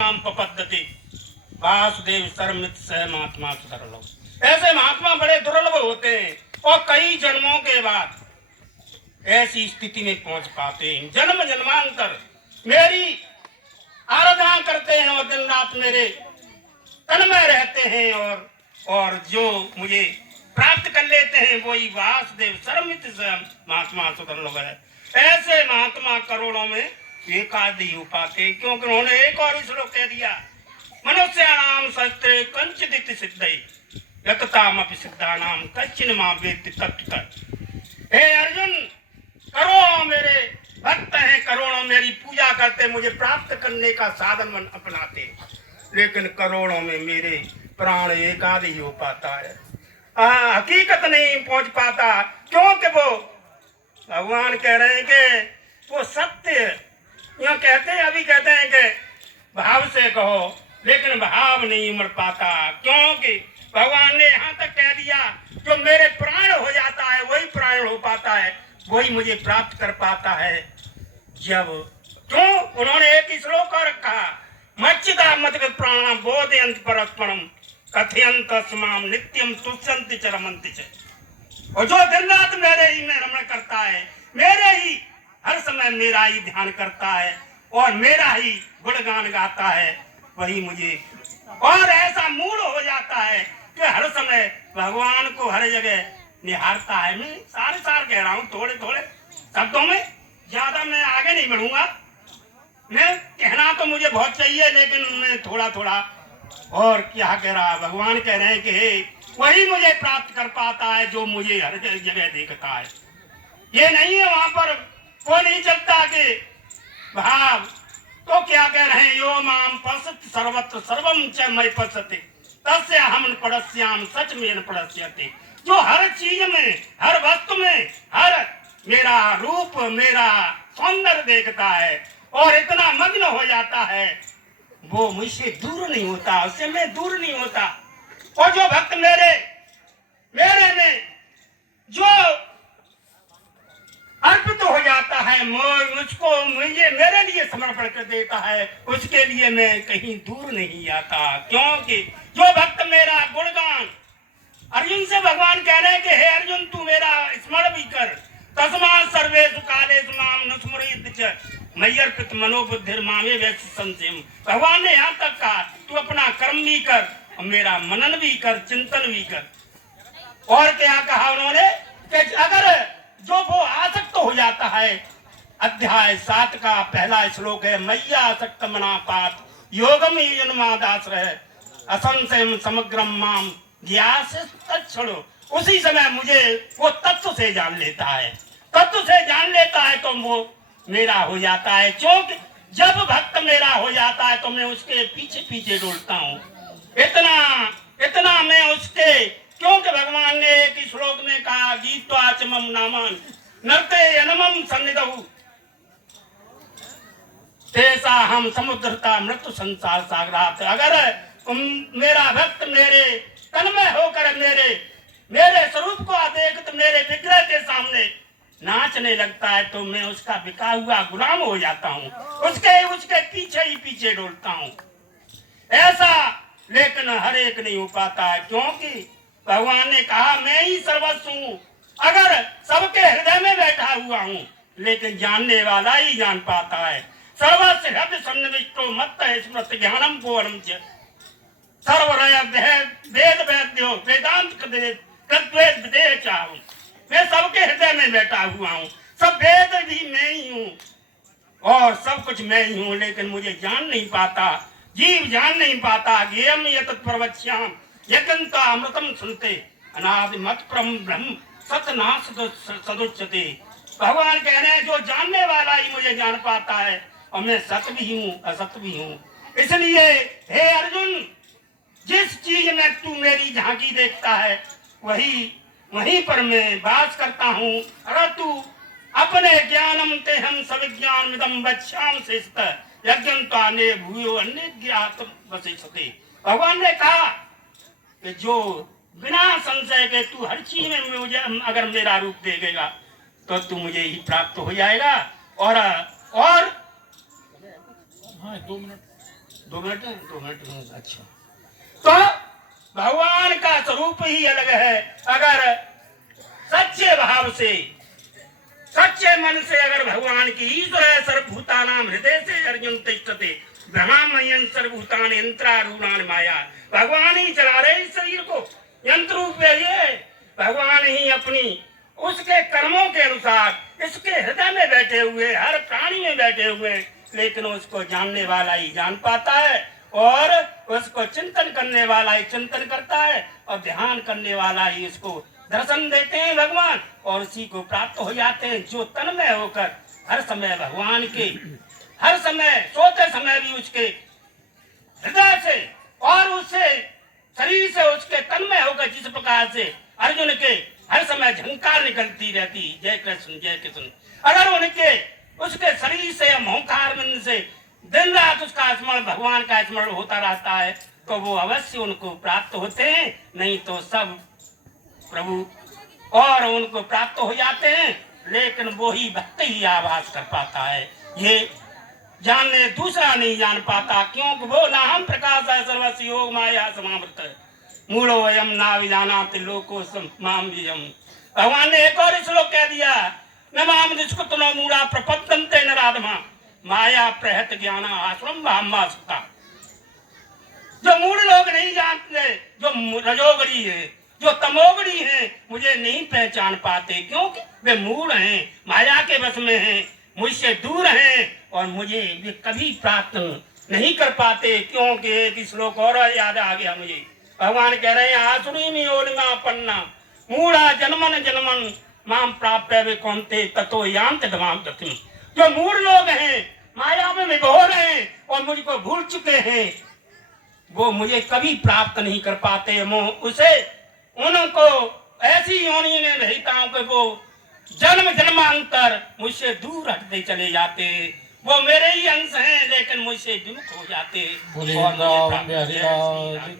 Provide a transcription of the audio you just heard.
नाम पद्धति वासुदेव सर्वमित सह महात्मा सुधरलो। ऐसे महात्मा बड़े दुर्लभ होते हैं और कई जन्मों के बाद ऐसी स्थिति में पहुंच पाते हैं। जन्म जन्मांतर मेरी आराधना करते हैं और दिन रात मेरे तन में रहते हैं और जो मुझे प्राप्त कर लेते हैं वही वासुदेव सर्वमित सह महात्मा सुधरलो है। ऐसे महात्मा करोड़ों में एक आदि हो पाते, क्योंकि उन्होंने एक और श्लोक कह दिया, मनुष्याणाम शस्त्रे कंचिदित सिद्धै यततामपि सिद्धानाम कश्चिन मां वेत्ति तत्तत्। हे अर्जुन, करोड़ों मेरे भक्त हैं, करोड़ों मेरी पूजा करते, मुझे प्राप्त करने का साधन अपनाते, लेकिन करोड़ों में मेरे प्राण एक आदि हो पाता है, हकीकत नहीं पहुंच पाता, क्योंकि वो भगवान कह रहे हैं कि वो सत्य यह कहते हैं, अभी कहते हैं कि भाव से कहो, लेकिन भाव नहीं उमड़ पाता, क्योंकि भगवान ने यहाँ तक कह दिया जो मेरे प्राण हो जाता है वही प्राण हो पाता है, वही मुझे प्राप्त कर पाता है। जब क्यों उन्होंने एक ही श्लोक और कहा, मच्चिदा मत प्राण बोधयंत परस्परम कथयंत स्माम नित्यम तुष्यंति च रमन्ति च। और जो दिन रात मेरे ही में रमण करता है, मेरे ही हर समय मेरा ही ध्यान करता है और मेरा ही गुणगान गाता है, वही मुझे और ऐसा मूड हो जाता है कि हर समय भगवान को हर जगह निहारता है। मैं सारे सार कह रहा हूँ, थोड़े थोड़े शब्दों में, ज्यादा मैं आगे नहीं बढ़ूंगा। मैं कहना तो मुझे बहुत चाहिए, लेकिन मैं थोड़ा थोड़ा और क्या कह रहा, भगवान कह रहे हैं कि वही मुझे प्राप्त कर पाता है जो मुझे हर जगह देखता है। ये नहीं है वहां पर वो नहीं चलता कि भाव, तो क्या कह रहे हैं, यो माम पश्यति सर्वत्र सर्वम च मयि पश्यति तस्य हम पड़स्याम सच में पड़स्यते। जो हर चीज में, हर वस्तु में, हर मेरा रूप, मेरा सौंदर्य देखता है और इतना मग्न हो जाता है, वो मुझसे दूर नहीं होता, उससे मैं दूर नहीं होता। और जो भक्त मेरे में जो अर्पित हो जाता है, मुझको मुझे मेरे लिए समर्पण कर देता है, उसके लिए मैं कहीं दूर नहीं आता, क्योंकि जो भक्त मेरा गुणगान, अर्जुन से भगवान कह रहे हैं कि हे अर्जुन, तू मेरा स्मरण भी कर, तस्मात् सर्वेषु कालेषु मां अनुस्मरेत् च मय्यर्पित मनोबुद्धिर् मामे वैश्य संशयम्। भगवान ने यहाँ तक कहा तू अपना कर्म भी कर और मेरा मनन भी कर, चिंतन भी कर। और क्या कहा उन्होंने कि अगर जो वो आसक्त हो जाता है, अध्याय 7 का पहला श्लोक है, मय्या आसक्त मना पात योगम ही जन्मादाश्रय असंशयम समग्रम माम ज्ञास तत्क्षणो। उसी समय मुझे वो तत्व से जान लेता है, तत्व से जान लेता है तो वो मेरा हो जाता है। क्योंकि जब भक्त मेरा हो जाता है तो मैं उसके पीछे पीछे डोलता हूँ, इतना मैं उसके, क्योंकि भगवान ने एक श्लोक में कहा, गीत्वाचमम नामन नरते यनमम सन्निधौ तेसा हम समुद्रता मृत्यु संसार सागरात। अगर मेरा भक्त मेरे तन में होकर मेरे स्वरूप को देख तो मेरे विग्रह के सामने नाचने लगता है तो मैं उसका बिका हुआ गुलाम हो जाता हूँ, उसके पीछे ही पीछे डोलता हूँ। ऐसा लेकिन हर एक नहीं हो पाता है, क्योंकि भगवान ने कहा मैं ही सर्वस्व हूँ। अगर सबके हृदय में बैठा हुआ हूँ, लेकिन जानने वाला ही जान पाता है। सर्वस्व हृदय सन्निविष्टो मत्त स्मृति ज्ञानम पूर्णम च सर्वरय वेद वेद्यो वेदांत कृद्वेद विदेह चाहूं। मैं सबके हृदय में बैठा हुआ हूँ, सब वेद भी मैं ही हूँ और सब कुछ मैं ही हूँ, लेकिन मुझे जान नहीं पाता, जीव जान नहीं पाता। ज्ञेयम यतत् प्रवक्ष्याम यतन्ता अमृतम सुनते अनादि मत ब्रह्म सतनाश सदुच्यते। भगवान कह रहे हैं जो जानने वाला ही मुझे जान पाता है और मैं सत भी हूँ असत भी हूँ। इसलिए हे अर्जुन, जिस चीज में तू मेरी झांकी देखता है वहीं पर मैं वास करता हूँ। अगर तू अपने ज्ञानम ते हम सविज्ञान मिदम वक्ष्याम शेषत यज्ञंता ने भूयो अन्य ज्ञात वसिष्ठते। भगवान ने कहा कि जो बिना संशय के तू हर चीज में मुझे अगर मेरा रूप देखेगा तो तू मुझे ही प्राप्त हो जाएगा। और हाँ 2 मिनट 2 मिनट है, 2 मिनट। अच्छा, तो भगवान का स्वरूप ही अलग है। अगर सच्चे भाव से, सच्चे मन से अगर भगवान की ईश्वर है सर्वभूतानाम हृदय से अर्जुन तिष्ठते ब्रह्मामयन सर्वभूतान यंत्रारूढ़ान माया, भगवान ही चला रहे इस शरीर को, यंत्र रूप है ये। भगवान ही अपनी उसके कर्मों के अनुसार इसके हृदय में बैठे हुए, हर प्राणी में बैठे हुए, लेकिन उसको जानने वाला ही जान पाता है और उसको चिंतन करने वाला ही चिंतन करता है और ध्यान करने वाला ही इसको दर्शन देते हैं भगवान, और उसी को प्राप्त हो जाते हैं जो तन्मय होकर हर समय भगवान के, हर समय सोते समय भी उसके हृदय से और उससे शरीर से उसके तन्मय होकर जिस प्रकार से अर्जुन के हर समय झंकार निकलती रहती जय कृष्ण जय कृष्ण, अगर उनके उसके शरीर से या मोहकार बिंद से दिन रात उसका स्मरण, भगवान का स्मरण होता रहता है तो वो अवश्य उनको प्राप्त होते हैं, नहीं तो सब प्रभु और उनको प्राप्त हो जाते हैं, लेकिन वो ही भक्त ही आभास कर पाता है, ये जानने दूसरा नहीं जान पाता, क्योंकि वो ना हम प्रकाश है सर्वस्व योग माया समावृत मूलो अयम ना विजानाति लोको माम विजम। भगवान ने एक और श्लोक कह दिया, न माम दुष्कृत नो मूढ़ा प्रपद्यन्ते नराधमा माया प्रहत ज्ञाना आश्रम भामासुता। जो मूढ़ लोग नहीं जानते, जो रजोगरी है, जो तमोगरी है, मुझे नहीं पहचान पाते क्योंकि वे मूढ़ हैं, माया के वश में हैं, मुझसे दूर हैं और मुझे वे कभी प्राप्त नहीं कर पाते। क्योंकि एक श्लोक और याद आ गया मुझे, भगवान कह रहे हैं आसुरी में ओलिमा पन्ना मूढ़ा जन्मन जन्मन माम प्राप्य वे कौनते ततो यांत दमाम गतिम। जो मूढ़ लोग हैं, माया में विभोर हैं और मुझको भूल चुके हैं, वो मुझे कभी प्राप्त नहीं कर पाते। उसे उनको ऐसी योनि में भेजता हूं कि वो जन्म जन्मांतर मुझसे दूर हटते चले जाते, वो मेरे ही अंश हैं लेकिन मुझसे विमुख हो जाते और मुझे प्राप्त